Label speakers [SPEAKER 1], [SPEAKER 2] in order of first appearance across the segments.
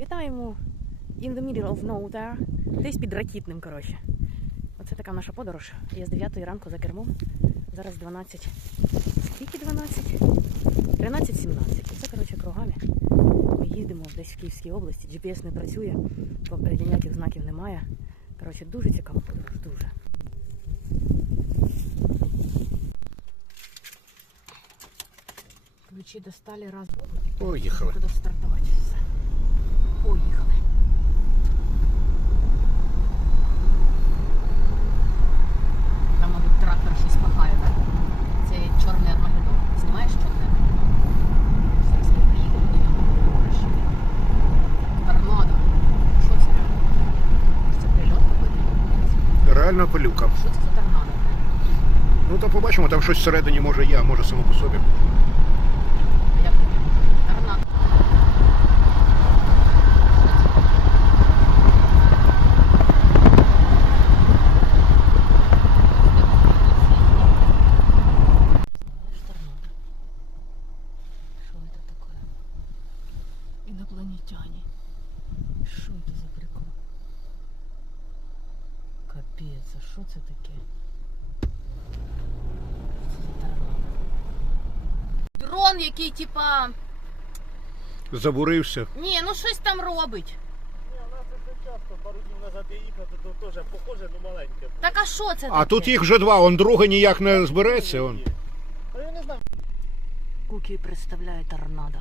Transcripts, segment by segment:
[SPEAKER 1] Вітаємо in the middle of nowhere. Десь під ракітним, коротше. Оце така наша подорож. Я з 9 ранку за кермом. Зараз 12. Скільки 12? 13-17. Оце, коротше, кругами. Ми їздимо десь в Київській області. GPS не працює, попереді ніяких знаків немає. Коротше, дуже цікава подорож, дуже. Ключі достали раз.
[SPEAKER 2] Поїхали.
[SPEAKER 1] Куди стартувати все. Поїхали. Там, мабуть, трактор щось пахає, так? Це чорний армагеддон. Знімаєш чорний армагеддон? Зараз ми приїдемо до нього. Торнадо. Що це? Це прильот какой-то?
[SPEAKER 2] Реальна пилюка.
[SPEAKER 1] Що це за торнадо?
[SPEAKER 2] Ну то побачимо, там щось всередині може а може само по собі.
[SPEAKER 1] Инопланетяне. Що це за прикол? Капець, а що це таке? Дрон, який типа.
[SPEAKER 2] Забурився.
[SPEAKER 1] Ні, ну щось там робить.
[SPEAKER 3] Ні, у нас це часто пару днів назад я їхав, то теж похоже, ну маленьке.
[SPEAKER 1] Так а що це
[SPEAKER 2] А тут їх вже два, он друге ніяк не збереться. Он.
[SPEAKER 1] Кукі представляє торнадо.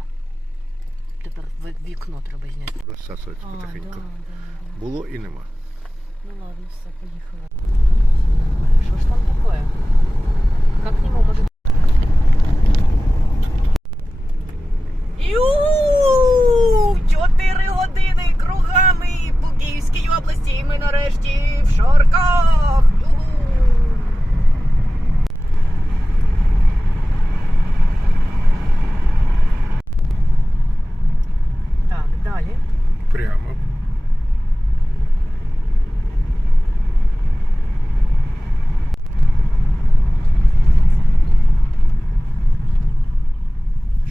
[SPEAKER 1] Тепер ві- вікно треба зняти.
[SPEAKER 2] Розсасується потихеньку.
[SPEAKER 1] да, да,
[SPEAKER 2] Було і нема.
[SPEAKER 1] Ну ладно, все, поїхали. Що ж там таке? Как к нему может... Ю! Чотири години кругами по Київській області. і Ми нарешті в шорках. Юху! Так, далі.
[SPEAKER 2] Прямо.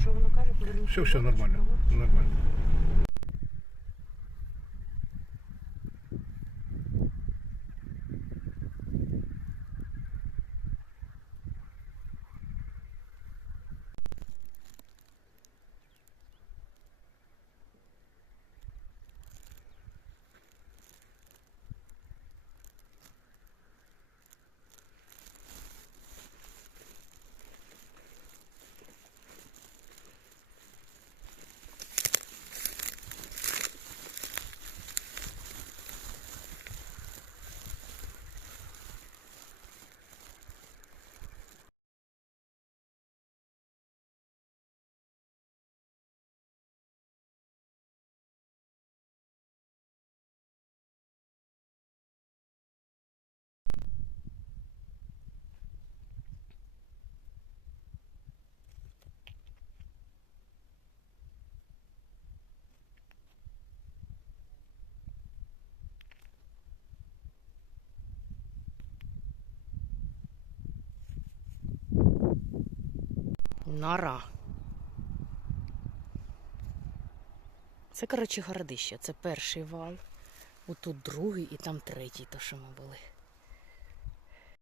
[SPEAKER 1] Що воно каже?
[SPEAKER 2] Все, все нормально. Нормально.
[SPEAKER 1] Нора. Це, коротше, городище. Це перший вал. Отут другий і там третій, то що ми були.